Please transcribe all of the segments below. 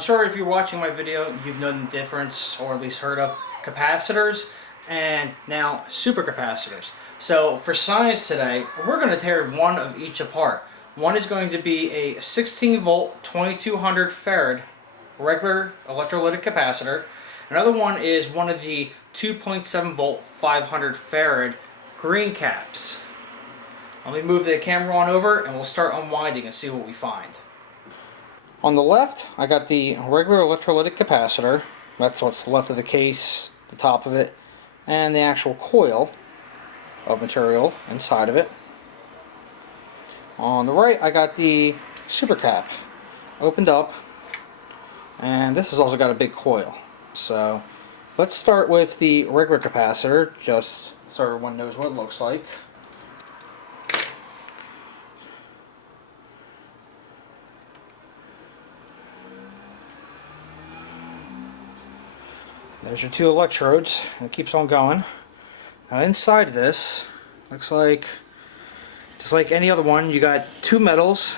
sure if you're watching my video, you've known the difference, or at least heard of capacitors and now supercapacitors. So for science today, we're going to tear one of each apart. One is going to be a 16 volt 2200 farad regular electrolytic capacitor. Another one is one of the 2.7 volt 500 farad green caps. Let me move the camera on over and we'll start unwinding and see what we find. On the left, I got the regular electrolytic capacitor. That's what's left of the case, the top of it, and the actual coil of material inside of it. On the right, I got the super cap opened up, and this has also got a big coil. So let's start with the regular capacitor, just so everyone knows what it looks like. There's your two electrodes, and it keeps on going. Now inside of this, looks like, just like any other one, you got two metals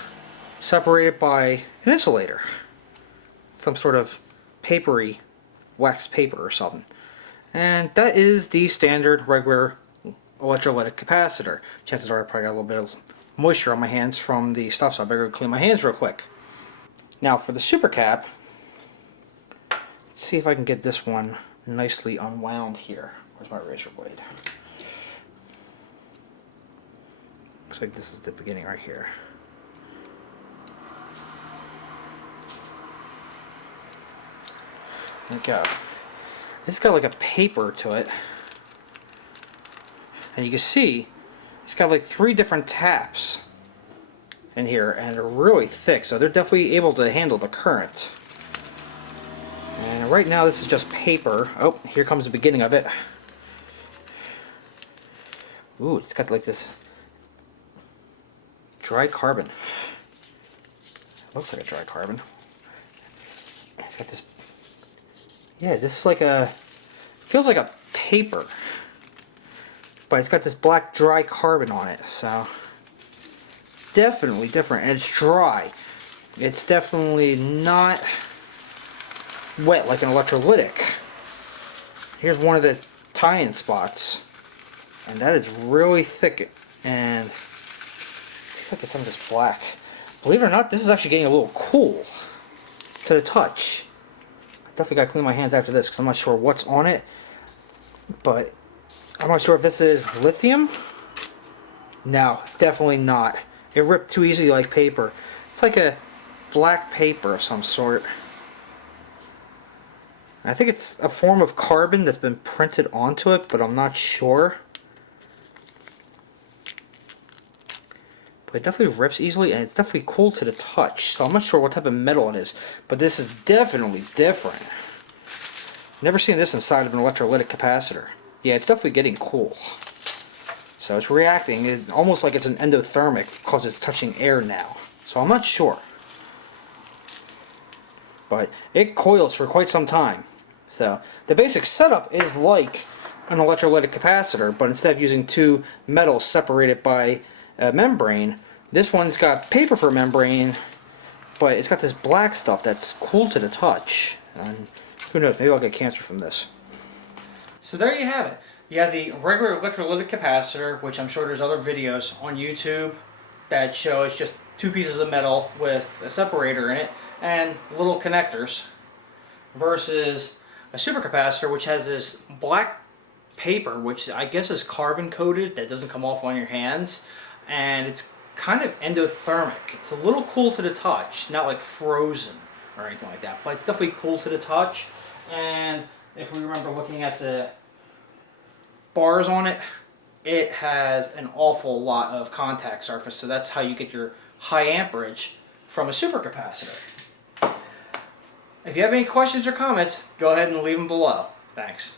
separated by an insulator. Some sort of papery, wax paper or something. And that is the standard regular electrolytic capacitor. Chances are I probably got a little bit of moisture on my hands from the stuff, so I better go clean my hands real quick. Now for the super cap, let's see if I can get this one nicely unwound here. Where's my razor blade? Looks like this is the beginning right here. There we go. It's got like a paper to it. And you can see it's got like 3 different taps in here, and they're really thick, so they're definitely able to handle the current. And right now this is just paper. Oh, here comes the beginning of it. Ooh, it's got like this dry carbon. Looks like a dry carbon. It's got this, yeah, this is like a, feels like a paper, but it's got this black dry carbon on it, so definitely different. And it's dry. It's definitely not wet like an electrolytic. Here's one of the tie-in spots, and that is really thick, and I get some of this black. Believe it or not, this is actually getting a little cool to the touch. I definitely got to clean my hands after this because I'm not sure what's on it, but I'm not sure if this is lithium. No, definitely not. It ripped too easily like paper. It's like a black paper of some sort. I think it's a form of carbon that's been printed onto it, but I'm not sure. But it definitely rips easily, and it's definitely cool to the touch. So I'm not sure what type of metal it is, but this is definitely different. Never seen this inside of an electrolytic capacitor. Yeah, it's definitely getting cool. So it's reacting, it's almost like it's an endothermic because it's touching air now. So I'm not sure. But it coils for quite some time. So the basic setup is like an electrolytic capacitor, but instead of using 2 metals separated by a membrane, this one's got paper for membrane, but it's got this black stuff that's cool to the touch. And who knows, maybe I'll get cancer from this. So there you have it. You have the regular electrolytic capacitor, which I'm sure there's other videos on YouTube that show it's just 2 pieces of metal with a separator in it and little connectors, versus a supercapacitor, which has this black paper, which I guess is carbon coated, that doesn't come off on your hands, and it's kind of endothermic. It's a little cool to the touch, not like frozen or anything like that, but it's definitely cool to the touch. And if we remember looking at the bars on it, it has an awful lot of contact surface, so that's how you get your high amperage from a supercapacitor. If you have any questions or comments, go ahead and leave them below. Thanks.